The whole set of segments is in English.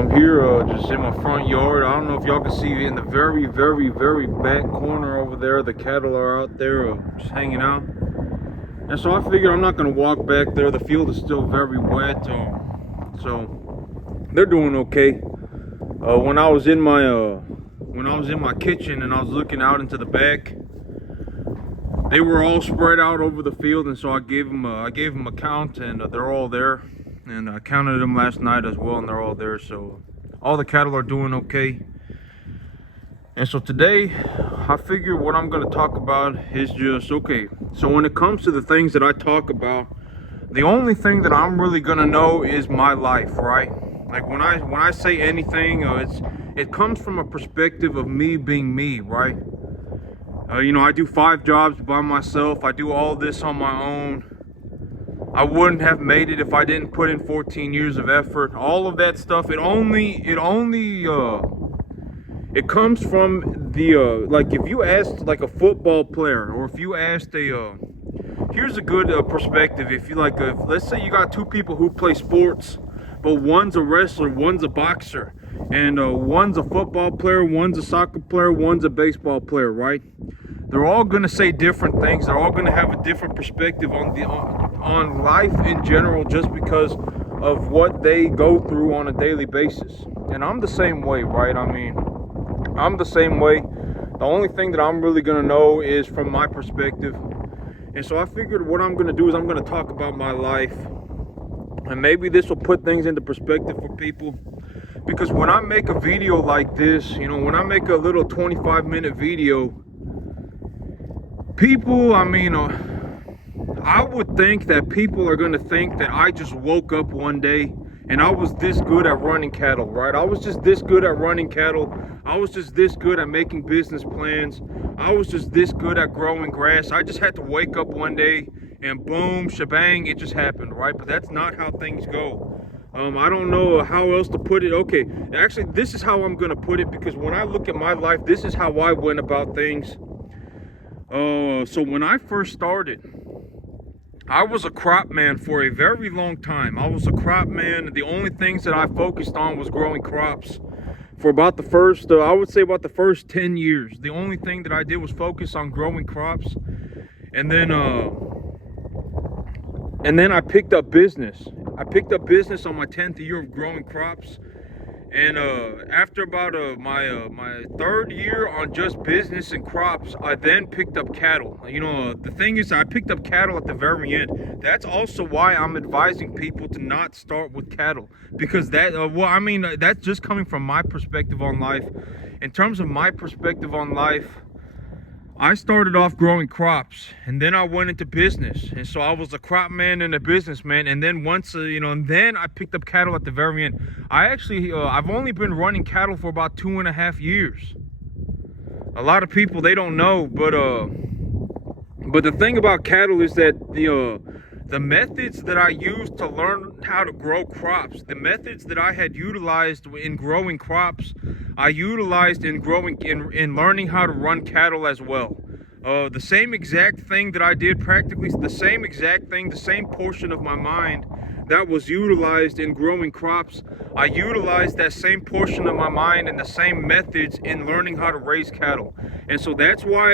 I'm here just in my front yard. I don't know if y'all can see in the very, very, very back corner over there, the cattle are out there just hanging out. And so I figured I'm not going to walk back there. The field is still very wet, so they're doing okay. When I was in my kitchen and I was looking out into the back, they were all spread out over the field, and so I gave them a count, and they're all there. And I counted them last night as well, and they're all there. So all the cattle are doing okay. And so today, I figure what I'm going to talk about is just, okay, so when it comes to the things that I talk about, the only thing that I'm really going to know is my life, right? Like when I say anything, it comes from a perspective of me being me, right? I do 5 jobs by myself. I do all this on my own. I wouldn't have made it if I didn't put in 14 years of effort. All of that stuff, it comes from the, like if you asked like a football player, or if you asked here's a good perspective. If you let's say you got 2 people who play sports, but one's a wrestler, one's a boxer, and one's a football player, one's a soccer player, one's a baseball player, right? They're all going to say different things. They're all going to have a different perspective on life in general, just because of what they go through on a daily basis. And I'm the same way, right? I mean, I'm the same way. The only thing that I'm really going to know is from my perspective. And so I figured what I'm going to do is I'm going to talk about my life. And maybe this will put things into perspective for people. Because when I make a video like this, when I make a little 25-minute video, people, I would think that people are going to think that I just woke up one day and I was this good at running cattle, right? I was just this good at running cattle. I was just this good at making business plans. I was just this good at growing grass. I just had to wake up one day and boom, shebang, it just happened, right? But that's not how things go. I don't know how else to put it. Okay, actually, this is how I'm going to put it, because when I look at my life, this is how I went about things. So when I first started, I was a crop man for a very long time. I was a crop man. The only things that I focused on was growing crops for about the first, I would say about the first 10 years. The only thing that I did was focus on growing crops. And then I picked up business. I picked up business on my 10th year of growing crops. And after about my 3rd year on just business and crops, I then picked up cattle. The thing is, I picked up cattle at the very end. That's also why I'm advising people to not start with cattle, because that's just coming from my perspective on life. In terms of my perspective on life, I started off growing crops, and then I went into business, and so I was a crop man and a businessman. And then once and then I picked up cattle at the very end. I've only been running cattle for about 2.5 years. A lot of people, they don't know, but the thing about cattle is that the methods that I used to learn how to grow crops, the methods that I had utilized in growing crops, I utilized in learning how to run cattle as well. The same exact thing that I did, practically the same exact thing, the same portion of my mind that was utilized in growing crops, I utilized that same portion of my mind and the same methods in learning how to raise cattle. And so that's why,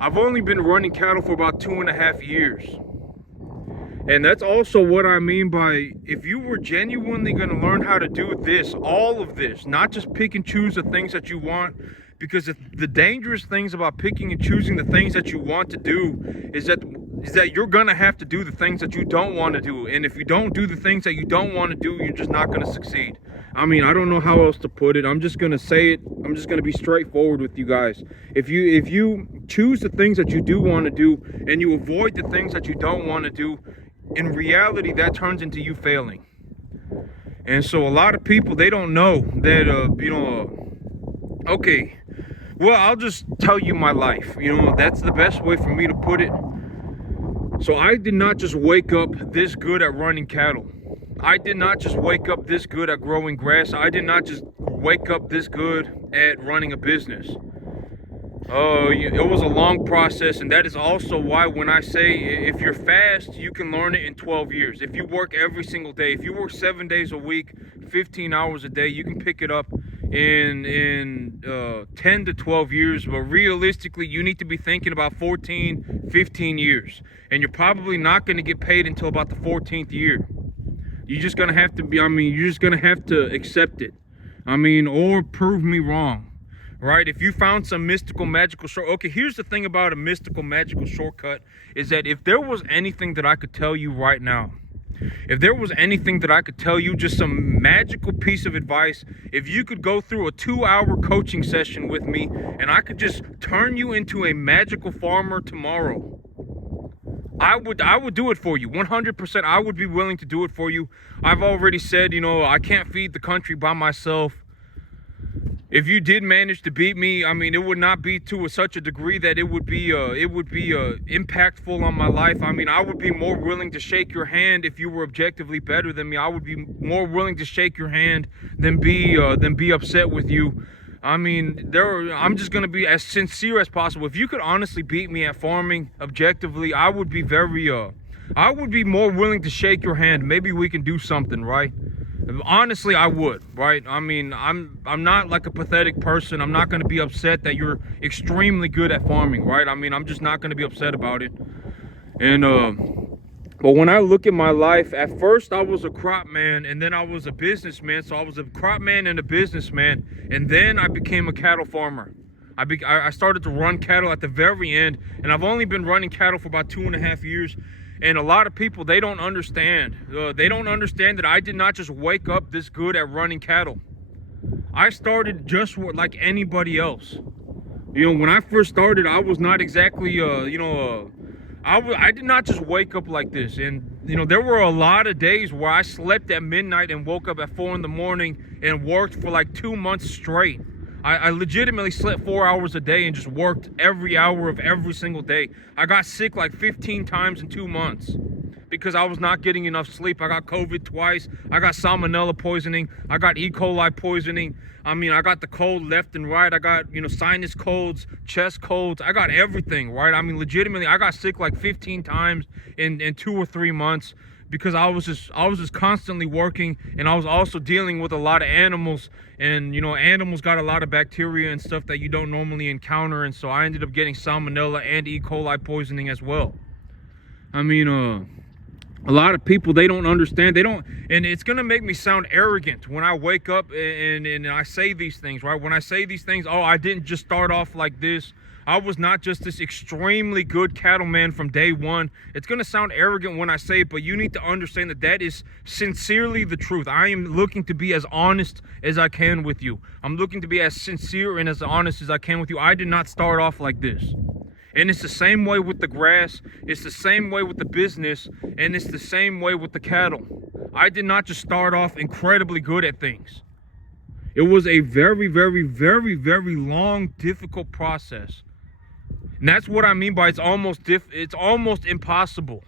I've only been running cattle for about 2.5 years. And that's also what I mean by, if you were genuinely going to learn how to do this, all of this, not just pick and choose the things that you want, because the dangerous things about picking and choosing the things that you want to do is that you're going to have to do the things that you don't want to do. And if you don't do the things that you don't want to do, you're just not going to succeed. I don't know how else to put it. I'm just going to say it. I'm just going to be straightforward with you guys. If you choose the things that you do want to do and you avoid the things that you don't want to do, in reality, that turns into you failing. And so a lot of people, they don't know that, okay, well, I'll just tell you my life. That's the best way for me to put it. So I did not just wake up this good at running cattle. I did not just wake up this good at growing grass. I did not just wake up this good at running a business. It was a long process, and that is also why when I say if you're fast, you can learn it in 12 years. If you work every single day, if you work 7 days a week, 15 hours a day, you can pick it up in 10 to 12 years. But realistically, you need to be thinking about 14, 15 years, and you're probably not going to get paid until about the 14th year. You're just gonna have to be. I mean, you're just gonna have to accept it. I mean, or prove me wrong. Right? If you found some mystical, magical short. Okay, here's the thing about a mystical, magical shortcut is that if there was anything that I could tell you right now, if there was anything that I could tell you, just some magical piece of advice, if you could go through a 2-hour coaching session with me and I could just turn you into a magical farmer tomorrow, I would do it for you. 100%. I would be willing to do it for you. I've already said, I can't feed the country by myself. If you did manage to beat me, I mean, it would not be to such a degree that it would be impactful on my life. I mean, I would be more willing to shake your hand if you were objectively better than me. I would be more willing to shake your hand than be upset with you. I mean, I'm just gonna be as sincere as possible. If you could honestly beat me at farming objectively, I would be more willing to shake your hand. Maybe we can do something, right? Honestly, I would, right? I mean, I'm not like a pathetic person. I'm not going to be upset that you're extremely good at farming, right? I mean, I'm just not going to be upset about it. And but when I look at my life, at first I was a crop man, and then I was a businessman. So I was a crop man and a businessman, and then I became a cattle farmer. I started to run cattle at the very end, and I've only been running cattle for about 2.5 years. And a lot of people, they don't understand. They don't understand that I did not just wake up this good at running cattle. I started just like anybody else. When I first started, I was not exactly, I did not just wake up like this. And, there were a lot of days where I slept at midnight and woke up at 4 in the morning and worked for like 2 months straight. I legitimately slept 4 hours a day and just worked every hour of every single day. I got sick like 15 times in 2 months because I was not getting enough sleep. I got COVID twice. I got salmonella poisoning. I got E. coli poisoning. I mean, I got the cold left and right. I got, sinus colds, chest colds. I got everything, right? I mean, legitimately, I got sick like 15 times in 2 or 3 months. Because I was just constantly working, and I was also dealing with a lot of animals, and animals got a lot of bacteria and stuff that you don't normally encounter, and so I ended up getting salmonella and E. coli poisoning as well. I mean, a lot of people, they don't understand. And it's gonna make me sound arrogant when I wake up and I say these things, right? When I say these things, I didn't just start off like this. I was not just this extremely good cattleman from day one. It's going to sound arrogant when I say it, but you need to understand that is sincerely the truth. I am looking to be as honest as I can with you. I'm looking to be as sincere and as honest as I can with you. I did not start off like this. And it's the same way with the grass. It's the same way with the business. And it's the same way with the cattle. I did not just start off incredibly good at things. It was a very, very, very, very long, difficult process. And that's what I mean by it's almost impossible.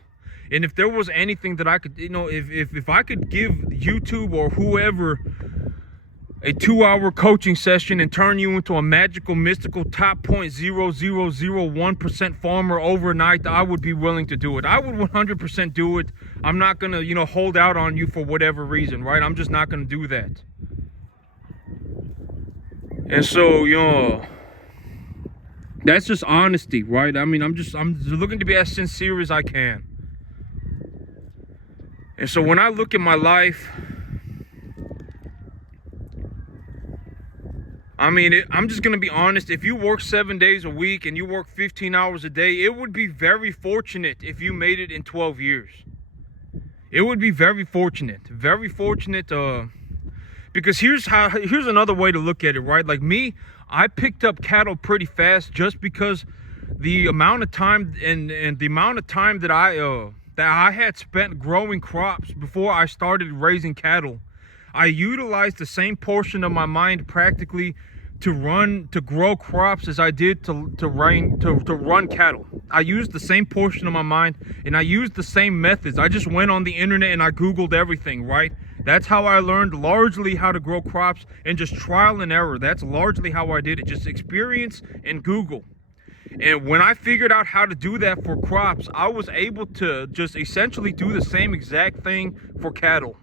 And if there was anything that I could, if I could give YouTube or whoever a 2-hour coaching session and turn you into a magical, mystical, top 0.0001% farmer overnight, I would be willing to do it. I would 100% do it. I'm not going to, hold out on you for whatever reason, right? I'm just not going to do that. And so, that's just honesty, right? I mean, I'm just looking to be as sincere as I can. And so when I look at my life, I mean, I'm just going to be honest. If you work 7 days a week and you work 15 hours a day, it would be very fortunate if you made it in 12 years. It would be very fortunate, because here's another way to look at it, right? Like me, I picked up cattle pretty fast just because the amount of time and the amount of time that I had spent growing crops before I started raising cattle. I utilized the same portion of my mind practically to grow crops as I did to run cattle. I used the same portion of my mind, and I used the same methods. I just went on the internet and I Googled everything, right? That's how I learned largely how to grow crops, and just trial and error. That's largely how I did it, just experience and Google. And when I figured out how to do that for crops, I was able to just essentially do the same exact thing for cattle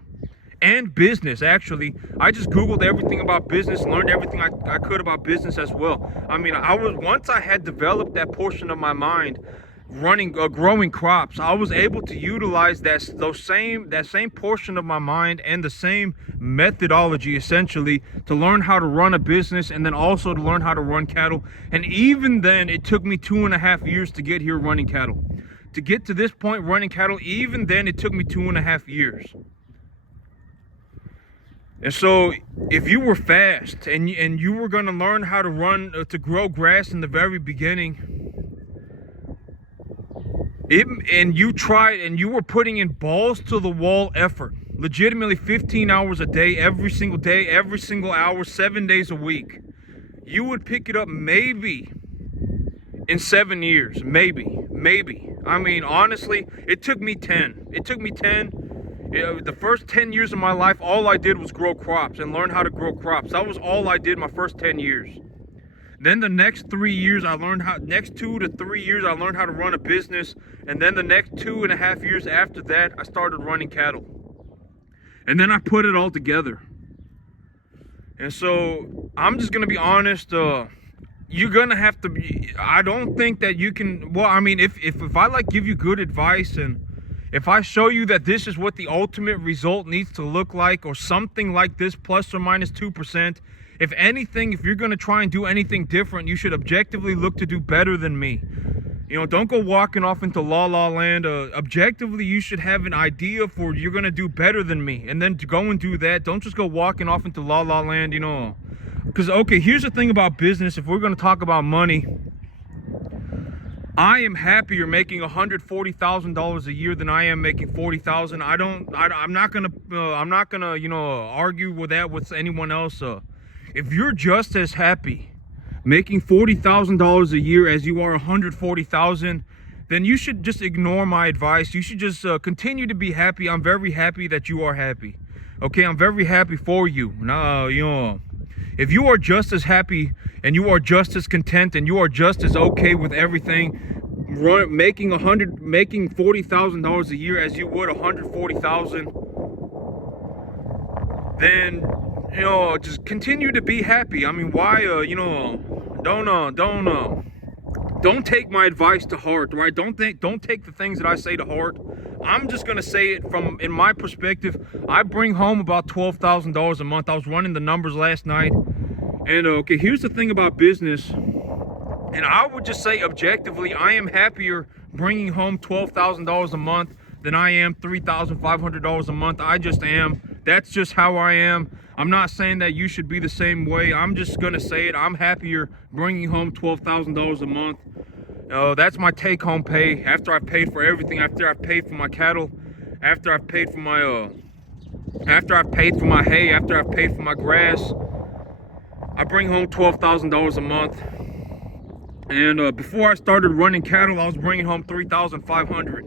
and business. Actually, I just Googled everything about business, learned everything I could about business as well. I mean, once I had developed that portion of my mind growing crops, I was able to utilize that same portion of my mind and the same methodology essentially to learn how to run a business, and then also to learn how to run cattle. And even then, it took me 2.5 years to get here running cattle. To get to this point running cattle, even then it took me 2.5 years. And so if you were fast and you were going to learn how to to grow grass in the very beginning, and you tried and you were putting in balls to the wall effort, legitimately 15 hours a day, every single hour, 7 days a week, you would pick it up maybe in 7 years. Maybe. I mean, honestly, it took me 10. The first 10 years of my life, all I did was grow crops and learn how to grow crops. That was all I did my first 10 years. Then the next 3 years, next 2 to 3 years, I learned how to run a business. And then the next 2.5 years after that, I started running cattle. And then I put it all together. And so I'm just going to be honest. You're going to have to I don't think that you can, well, I mean, if I give you good advice, and if I show you that this is what the ultimate result needs to look like, or something like this, plus or minus 2%, if anything, if you're going to try and do anything different, you should objectively look to do better than me. You know, don't go walking off into la la land. Objectively, you should have an idea for you're going to do better than me, and then to go and do that. Don't just go walking off into la la land, you know. Because, okay, here's the thing about business. If we're going to talk about money, I am happier making $140,000 a year than I am making $40,000. I'm not gonna, you know, argue with that with anyone else. If you're just as happy making $40,000 a year as you are $140,000, then you should just ignore my advice. You should just continue to be happy. I'm very happy that you are happy. Okay, I'm very happy for you. Now, you know, if you are just as happy and you are just as content and you are just as okay with everything, making $40,000 a year as you would $140,000, then, you know, just continue to be happy. I mean, why, you know, don't take my advice to heart, right? Don't take the things that I say to heart. I'm just gonna say it in my perspective. I bring home about $12,000 a month. I was running the numbers last night, and okay, here's the thing about business, and I would just say objectively, I am happier bringing home $12,000 a month than I am $3,500 a month. I just am. That's just how I am. I'm not saying that you should be the same way. I'm just gonna say it. I'm happier bringing home $12,000 a month. That's my take-home pay after I've paid for everything. After I've paid for my cattle, after I've paid for my hay, after I've paid for my grass, I bring home $12,000 a month. And before I started running cattle, I was bringing home $3,500.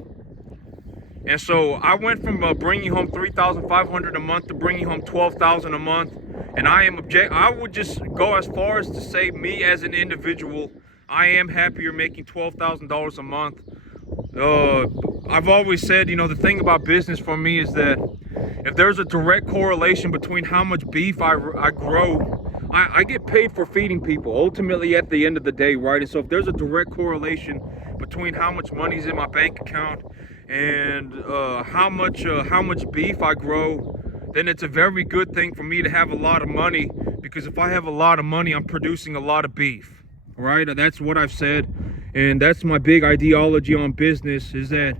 And so I went from bringing home $3,500 a month to bringing home $12,000 a month. And I would just go as far as to say, me as an individual, I am happier making $12,000 a month. I've always said, you know, the thing about business for me is that if there's a direct correlation between how much beef I grow, I get paid for feeding people ultimately at the end of the day, right? And so if there's a direct correlation between how much money's in my bank account and how much beef I grow, then it's a very good thing for me to have a lot of money, because if I have a lot of money, I'm producing a lot of beef, right? That's what I've said, and that's my big ideology on business, is that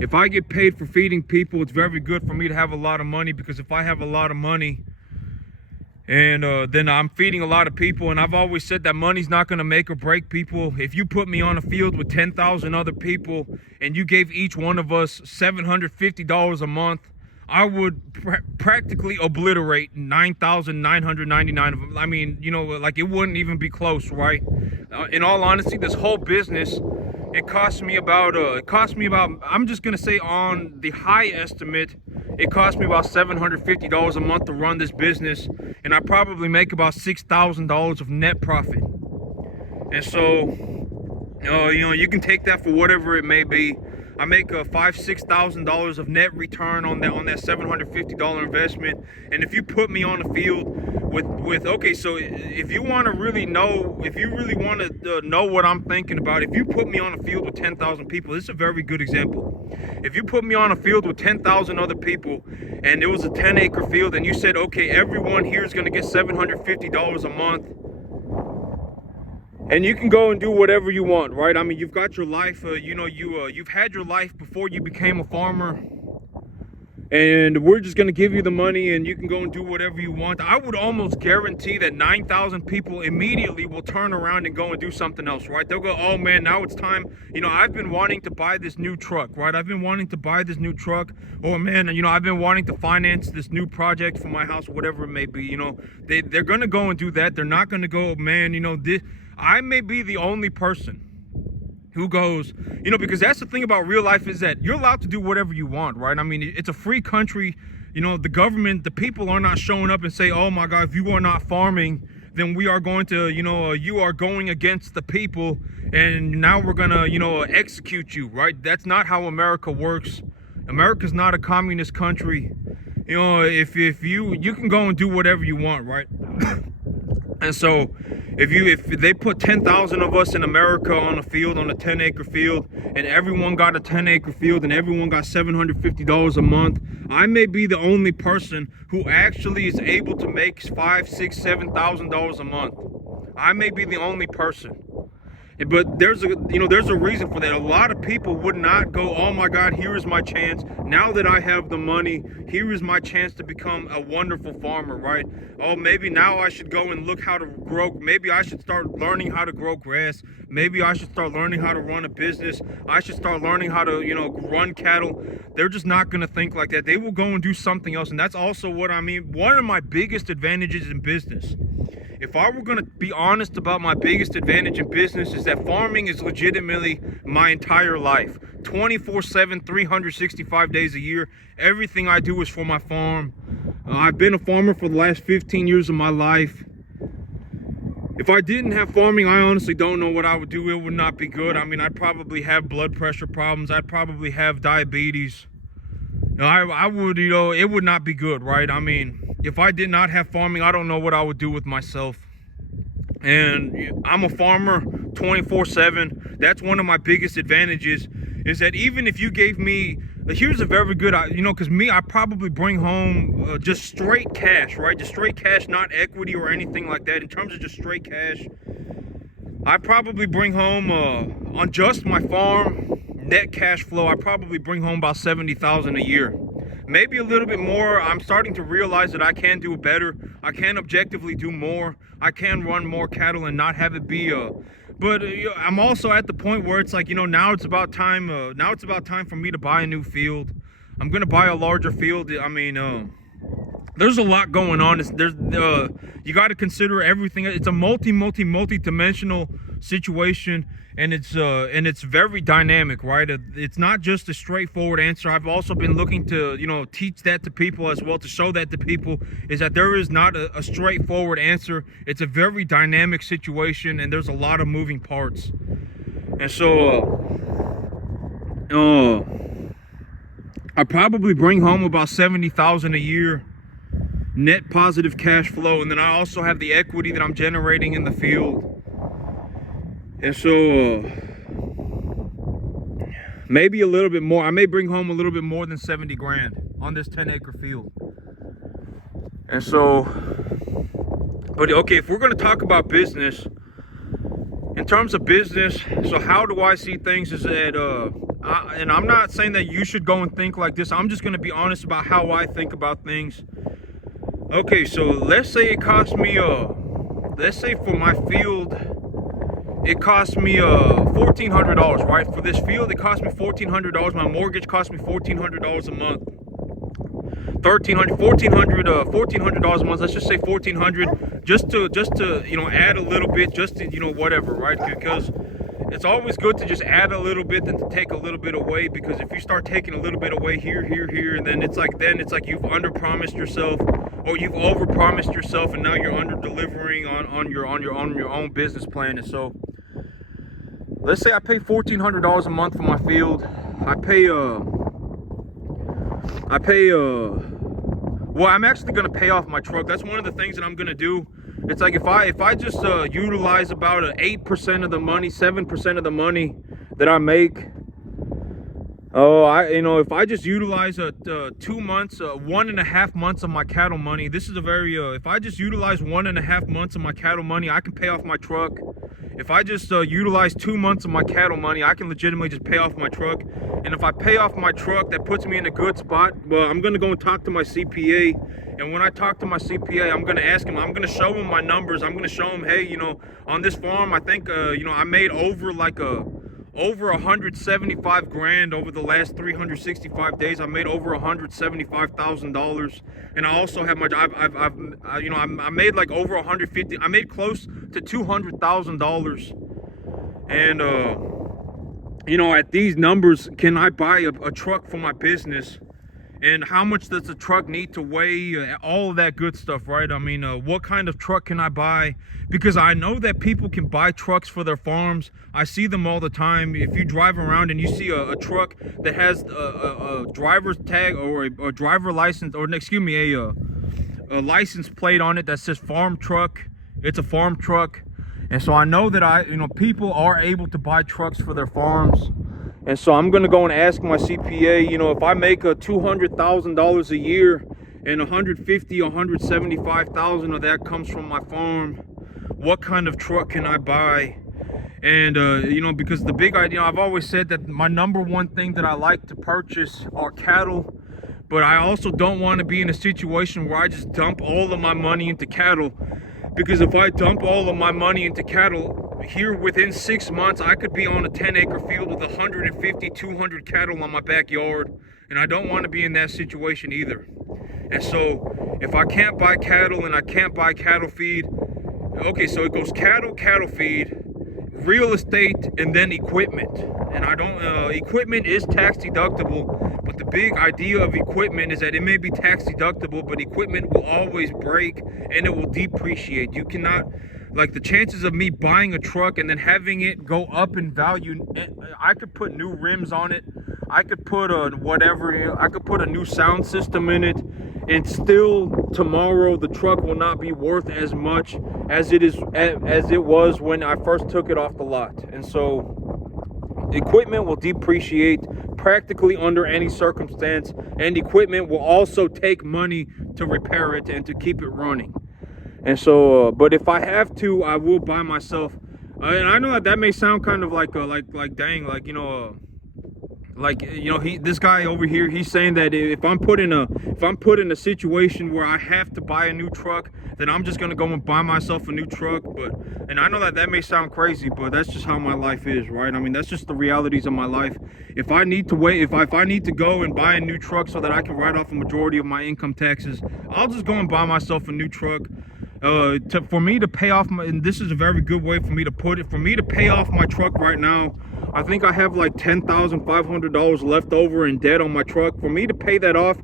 if I get paid for feeding people, it's very good for me to have a lot of money, because if I have a lot of money and then I'm feeding a lot of people, and I've always said that money's not going to make or break people. If you put me on a field with 10,000 other people and you gave each one of us $750 a month, I would practically obliterate 9,999 of them. I mean, you know, like it wouldn't even be close, right? In all honesty, this whole business, it cost me about, I'm just gonna say on the high estimate, it cost me about $750 a month to run this business, and I probably make about $6,000 of net profit. And so, you know, you can take that for whatever it may be. I make $5,000-$6,000 of net return on that $750 investment. And if you put me on the field with okay, so if you want to really know, if you really want to know what I'm thinking about, if you put me on a field with 10,000 people, this is a very good example. If you put me on a field with 10,000 other people, and it was a 10-acre field, and you said, okay, everyone here is going to get $750 a month. And you can go and do whatever you want, right? I mean, you've got your life, you know, you've had your life before you became a farmer. And we're just going to give you the money and you can go and do whatever you want. I would almost guarantee that 9,000 people immediately will turn around and go and do something else, right? They'll go, oh man, now it's time. You know, I've been wanting to buy this new truck, right? I've been wanting to buy this new truck. Or man, you know, I've been wanting to finance this new project for my house, whatever it may be. You know, they're going to go and do that. They're not going to go, man, you know, this. I may be the only person who goes, you know, because that's the thing about real life is that you're allowed to do whatever you want, right? I mean, it's a free country. You know, the government, the people are not showing up and say, oh my God, if you are not farming, then we are going to, you know, you are going against the people and now we're going to, you know, execute you, right? That's not how America works. America's not a communist country. You know, if you can go and do whatever you want, right? And so if they put 10,000 of us in America on a field, on a 10-acre field, and everyone got a 10-acre field and everyone got $750 a month, I may be the only person who actually is able to make $5,000, $6,000, $7,000 a month. I may be the only person. But there's a reason for that. A lot of people would not go, oh my God, here is my chance. Now that I have the money, here is my chance to become a wonderful farmer, right? Oh, maybe now I should go and look how to grow. Maybe I should start learning how to grow grass. Maybe I should start learning how to run a business. I should start learning how to, you know, run cattle. They're just not going to think like that. They will go and do something else. And that's also what I mean. One of my biggest advantages in business, if I were going to be honest about my biggest advantage in business, is that farming is legitimately my entire life. 24/7, 365 days a year. Everything I do is for my farm. I've been a farmer for the last 15 years of my life. If I didn't have farming, I honestly don't know what I would do. It would not be good. I mean, I'd probably have blood pressure problems. I'd probably have diabetes. You know, I would, you know, it would not be good, right? I mean, if I did not have farming, I don't know what I would do with myself. And I'm a farmer 24/7. That's one of my biggest advantages, is that even if you gave me, here's a very good, you know, because me, I probably bring home just straight cash, right? Just straight cash, not equity or anything like that. In terms of just straight cash, I probably bring home on just my farm net cash flow, I probably bring home about $70,000 a year. Maybe a little bit more. I'm starting to realize that I can do better. I can objectively do more. I can run more cattle and not have it be but I'm also at the point where it's like, you know, now it's about time for me to buy a new field. I'm going to buy a larger field. I mean, there's a lot going on. You got to consider everything. It's a multi-dimensional situation, and it's very dynamic, right? It's not just a straightforward answer. I've also been looking to, you know, teach that to people as well, to show that to people, is that there is not a straightforward answer. It's a very dynamic situation, and there's a lot of moving parts. And so I probably bring home about $70,000 a year net positive cash flow, and then I also have the equity that I'm generating in the field. And so maybe a little bit more. I may bring home a little bit more than 70 grand on this 10-acre field. And so, but okay, if we're going to talk about business, in terms of business, so how do I see things is that, and I'm not saying that you should go and think like this. I'm just going to be honest about how I think about things. Okay, so let's say it cost me, let's say for my field, it cost me $1,400, right? For this field, it cost me $1,400. My mortgage cost me $1,400 a month. $1,300, $1,400 a month. Let's just say $1,400, just to you know, add a little bit, just to, you know, whatever, right? Because it's always good to just add a little bit than to take a little bit away, because if you start taking a little bit away here, and then it's like you've under-promised yourself, or you've over-promised yourself, and now you're under-delivering on your own business plan. And so, let's say I pay $1,400 a month for my field. Well, I'm actually gonna pay off my truck. That's one of the things that I'm gonna do. It's like if I just utilize about 8% of the money, 7% of the money that I make. If I just utilize 2 months, 1.5 months of my cattle money. This is a very if I just utilize 1.5 months of my cattle money, I can pay off my truck. If I just utilize 2 months of my cattle money, I can legitimately just pay off my truck. And if I pay off my truck, that puts me in a good spot. Well, I'm gonna go and talk to my CPA. And when I talk to my CPA, I'm gonna ask him, I'm gonna show him my numbers. I'm gonna show him, hey, you know, on this farm, I think, I made over 175 grand over the last 365 days. I made over $175,000, and I also have my I made like over 150. I made close to $200,000, and at these numbers, can I buy a truck for my business? And how much does the truck need to weigh? All of that good stuff, right? I mean, what kind of truck can I buy? Because I know that people can buy trucks for their farms. I see them all the time. If you drive around and you see a truck that has a driver's tag or a driver license, or excuse me, a license plate on it that says farm truck, it's a farm truck. And so I know that people are able to buy trucks for their farms. And so I'm going to go and ask my CPA, if I make $200,000 a year and $175,000 of that comes from my farm, what kind of truck can I buy? And, because the big idea, I've always said that my number one thing that I like to purchase are cattle. But I also don't want to be in a situation where I just dump all of my money into cattle. Because if I dump all of my money into cattle, here within 6 months, I could be on a 10-acre field with 150, 200 cattle on my backyard. And I don't want to be in that situation either. And so if I can't buy cattle and I can't buy cattle feed, okay, so it goes cattle, cattle feed, real estate, and then equipment. And equipment is tax deductible. But the big idea of equipment is that it may be tax deductible, but equipment will always break and it will depreciate. You cannot, like, the chances of me buying a truck and then having it go up in value, I could put new rims on it, I could put I could put a new sound system in it, and still tomorrow the truck will not be worth as much as it was when I first took it off the lot. And so equipment will depreciate practically under any circumstance, and equipment will also take money to repair it and to keep it running. And so, but if I have to, I will buy myself. And I know that may sound kind of like this guy over here, he's saying that if I'm put in a situation where I have to buy a new truck, then I'm just gonna go and buy myself a new truck. And I know that may sound crazy, but that's just how my life is, right? I mean, that's just the realities of my life. If I need to go and buy a new truck so that I can write off a majority of my income taxes, I'll just go and buy myself a new truck. For me to pay off and this is a very good way for me to put it, for me to pay off my truck right now, I think I have like $10,500 left over in debt on my truck. For me to pay that off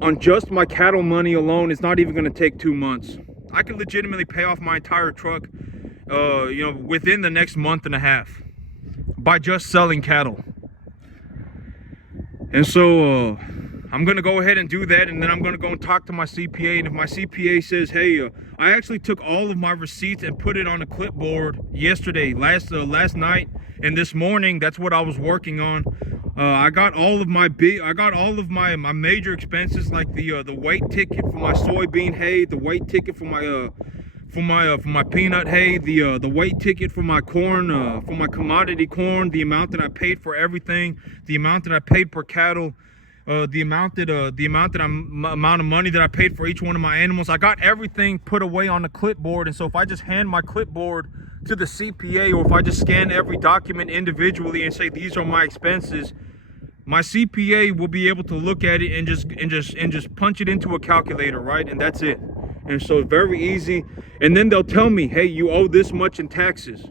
on just my cattle money alone, it's not even going to take 2 months. I could legitimately pay off my entire truck, within the next month and a half by just selling cattle. And so, I'm going to go ahead and do that, and then I'm going to go and talk to my CPA. And if my CPA says, hey, I actually took all of my receipts and put it on a clipboard yesterday, last night, and this morning, that's what I was working on. I got all of my major expenses, like the weight ticket for my soybean hay, the weight ticket for my peanut hay, the weight ticket for my corn, for my commodity corn, the amount that I paid for everything, the amount that I paid per cattle, the amount of money that I paid for each one of my animals. I got everything put away on the clipboard. And so if I just hand my clipboard to the CPA, or if I just scan every document individually and say these are my expenses, my CPA will be able to look at it and just punch it into a calculator, right? And that's it. And so it's very easy. And then they'll tell me, hey, you owe this much in taxes.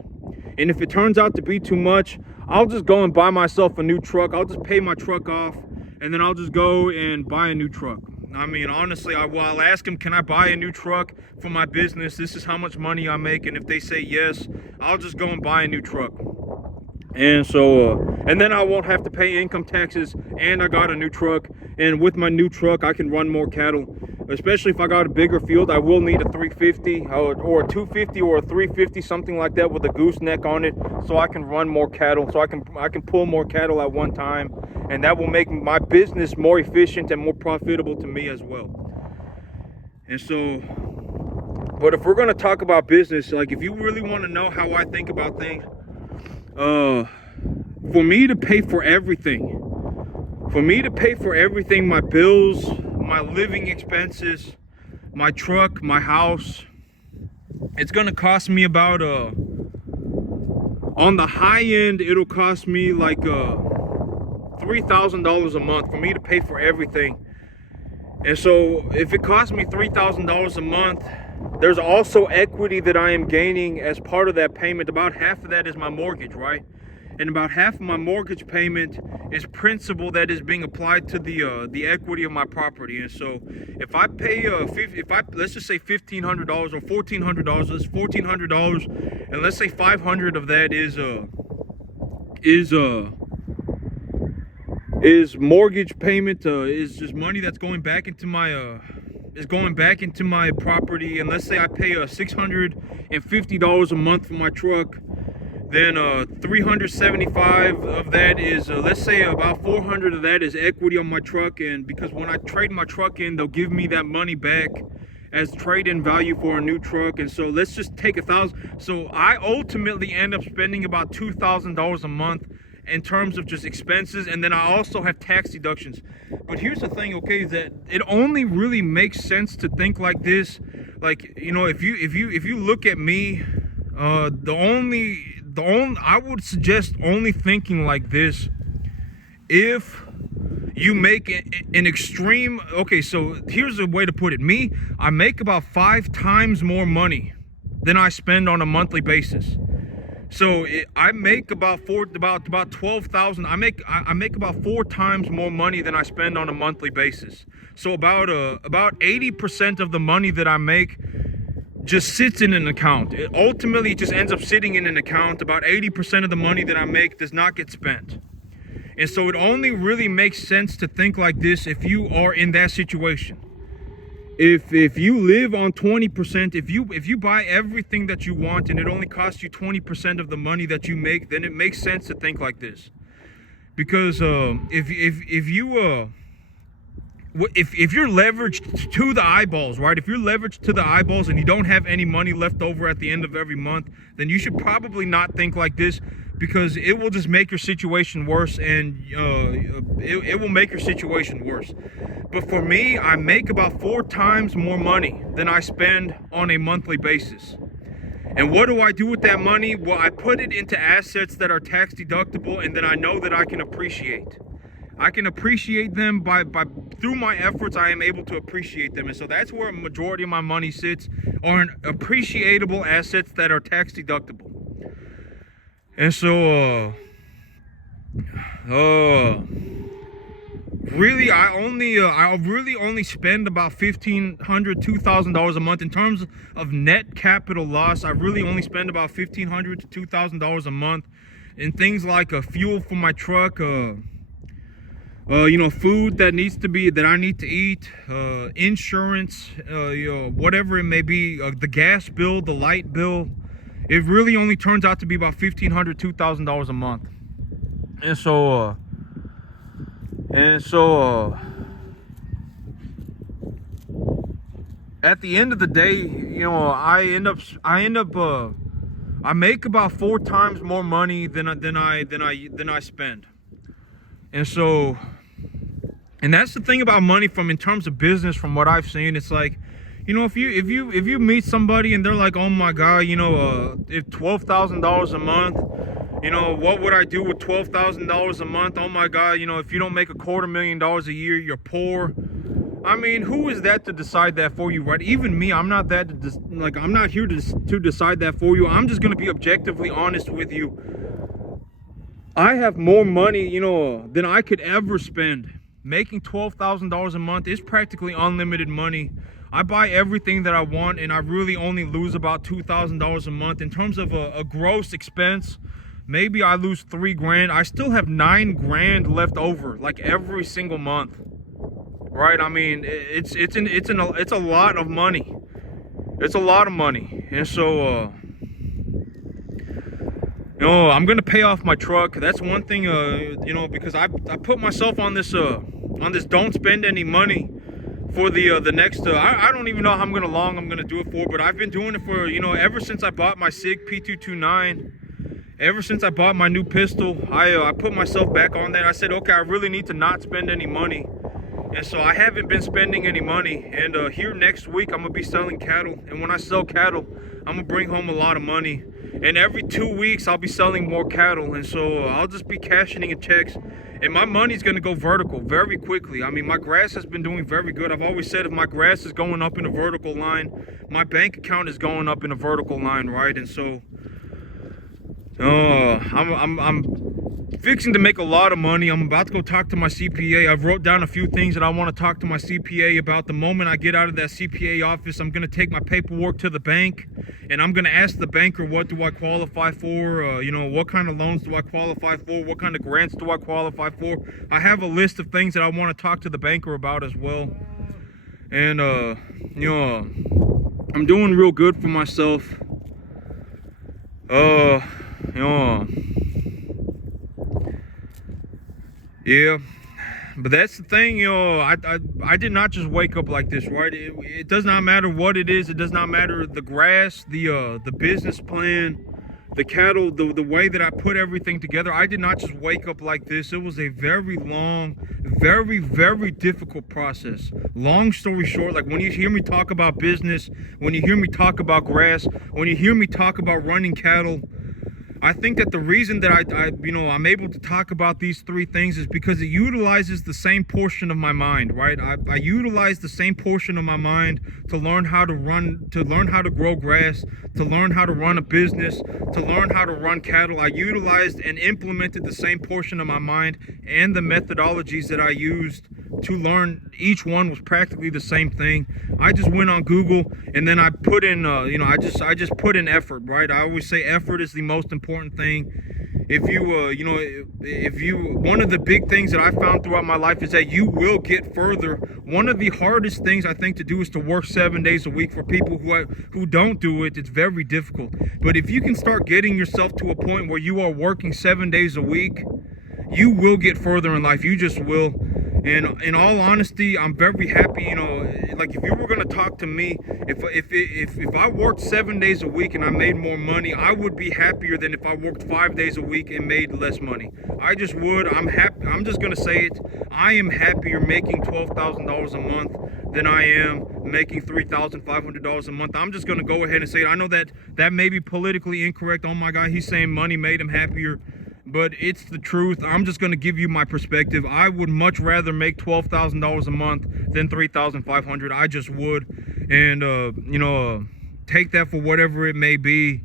And if it turns out to be too much, I'll just go and buy myself a new truck. I'll just pay my truck off, and then I'll just go and buy a new truck. I mean, honestly, I'll ask them, can I buy a new truck for my business? This is how much money I make. And if they say yes, I'll just go and buy a new truck. And so, and then I won't have to pay income taxes, and I got a new truck. And with my new truck, I can run more cattle. Especially if I got a bigger field, I will need a 350 or a 250 or a 350, something like that with a gooseneck on it, so I can run more cattle, so I can pull more cattle at one time, and that will make my business more efficient and more profitable to me as well. And so, but if we're gonna talk about business, like if you really want to know how I think about things, for me to pay for everything, my bills, my living expenses, my truck, my house, it's gonna cost me about on the high end, it'll cost me like $3,000 a month for me to pay for everything. And so if it costs me $3,000 a month, there's also equity that I am gaining as part of that payment. About half of that is my mortgage, right? And about half of my mortgage payment is principal that is being applied to the equity of my property. And so if I pay let's just say $1,500 or $1,400, that's $1,400, and let's say 500 of that is mortgage payment, is just money that's going back into my property. And let's say I pay $650 a month for my truck, then 375 of that is let's say about 400 of that is equity on my truck. And because when I trade my truck in, they'll give me that money back as trade-in value for a new truck. And so let's just take $1,000. So I ultimately end up spending about $2,000 a month in terms of just expenses, and then I also have tax deductions. But here's the thing, okay, is that it only really makes sense to think like this. Like, you know, if you look at me, I would suggest only thinking like this if you make an extreme. Okay, so here's a way to put it. Me, I make about 5 times more money than I spend on a monthly basis. So I make about 12,000. I make about 4 times more money than I spend on a monthly basis. So about 80% of the money that I make just sits in an account. It ultimately just ends up sitting in an account. About 80% of the money that I make does not get spent. And so it only really makes sense to think like this if you are in that situation. If you live on 20%, if you buy everything that you want and it only costs you 20% of the money that you make, then it makes sense to think like this. Because if you're leveraged to the eyeballs, right? If you're leveraged to the eyeballs and you don't have any money left over at the end of every month, then you should probably not think like this, because it will just make your situation worse, and it will make your situation worse. But for me, I make about 4 times more money than I spend on a monthly basis. And what do I do with that money? Well, I put it into assets that are tax deductible and that I know that I can appreciate. I can appreciate them by through my efforts. I am able to appreciate them. And so that's where a majority of my money sits, are in appreciable assets that are tax deductible. And so really I really only spend about $1,500, $2,000 a month in terms of net capital loss. I really only spend about $1,500 to $2,000 a month in things like fuel for my truck, food that I need to eat, insurance, whatever it may be, the gas bill, the light bill. It really only turns out to be about $1,500, $2,000 a month. And so at the end of the day, I make about 4 times more money than I spend. And so, and that's the thing about money in terms of business, from what I've seen. It's like, if you meet somebody and they're like, oh my God, if $12,000 a month, You know, what would I do with $12,000 a month? Oh my God, you know, if you don't make $250,000 a year, you're poor. I mean, who is that to decide that for you, right? Even me, I'm not that, I'm not here to decide that for you. I'm just going to be objectively honest with you. I have more money, you know, than I could ever spend. Making $12,000 a month is practically unlimited money. I buy everything that I want, and I really only lose about $2,000 a month. In terms of a gross expense, maybe I lose $3 grand. I still have $9 grand left over, like every single month, right? I mean, it's a lot of money. It's a lot of money, and so you know, I'm gonna pay off my truck. That's one thing, you know, because I put myself on this don't spend any money for the next. I don't even know how long I'm gonna do it for, but I've been doing it for, you know, ever since I bought my SIG P229. Ever since I bought my new pistol, I put myself back on that. I said, okay, I really need to not spend any money. And so I haven't been spending any money. And here next week, I'm gonna be selling cattle. And when I sell cattle, I'm gonna bring home a lot of money. And every 2 weeks, I'll be selling more cattle. And so I'll just be cashing in checks. And my money's gonna go vertical very quickly. I mean, my grass has been doing very good. I've always said if my grass is going up in a vertical line, my bank account is going up in a vertical line, right? And so I'm fixing to make a lot of money. I'm about to go talk to my CPA. I've wrote down a few things that I want to talk to my CPA about. The moment I get out of that CPA office, I'm going to take my paperwork to the bank, and I'm going to ask the banker, what do I qualify for? You know, what kind of loans do I qualify for? What kind of grants do I qualify for? I have a list of things that I want to talk to the banker about as well. And, you know, I'm doing real good for myself. You know, yeah, but that's the thing, you know, I did not just wake up like this, right? It does not matter what it is. It does not matter the grass, the business plan, the cattle, the way that I put everything together. I did not just wake up like this. It was a very long, very, very difficult process. Long story short, like when you hear me talk about business, when you hear me talk about grass, when you hear me talk about running cattle, I think that the reason that I'm able to talk about these three things is because it utilizes the same portion of my mind, right? I utilize the same portion of my mind to learn how to learn how to grow grass, to learn how to run a business, to learn how to run cattle. I utilized and implemented the same portion of my mind, and the methodologies that I used to learn, each one was practically the same thing. I just went on Google, and then I put in, I just put in effort, right? I always say effort is the most important thing. If you, one of the big things that I found throughout my life is that you will get further. One of the hardest things I think to do is to work 7 days a week. For people who don't do it, it's very difficult. But if you can start getting yourself to a point where you are working 7 days a week, you will get further in life. You just will. And in all honesty, I'm very happy. You know, like if you were gonna talk to me, if I worked 7 days a week and I made more money, I would be happier than if I worked 5 days a week and made less money. I just would. I'm happy. I'm just gonna say it. I am happier making $12,000 a month than I am making $3,500 a month. I'm just gonna go ahead and say it. I know that may be politically incorrect. Oh my God, he's saying money made him happier. But it's the truth. I'm just going to give you my perspective. I would much rather make $12,000 a month than $3,500. I just would. And, take that for whatever it may be.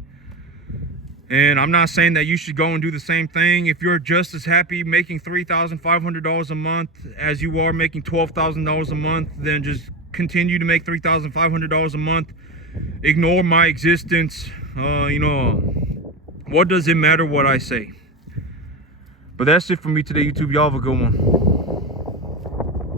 And I'm not saying that you should go and do the same thing. If you're just as happy making $3,500 a month as you are making $12,000 a month, then just continue to make $3,500 a month. Ignore my existence. What does it matter what I say? But that's it for me today, YouTube. Y'all have a good one.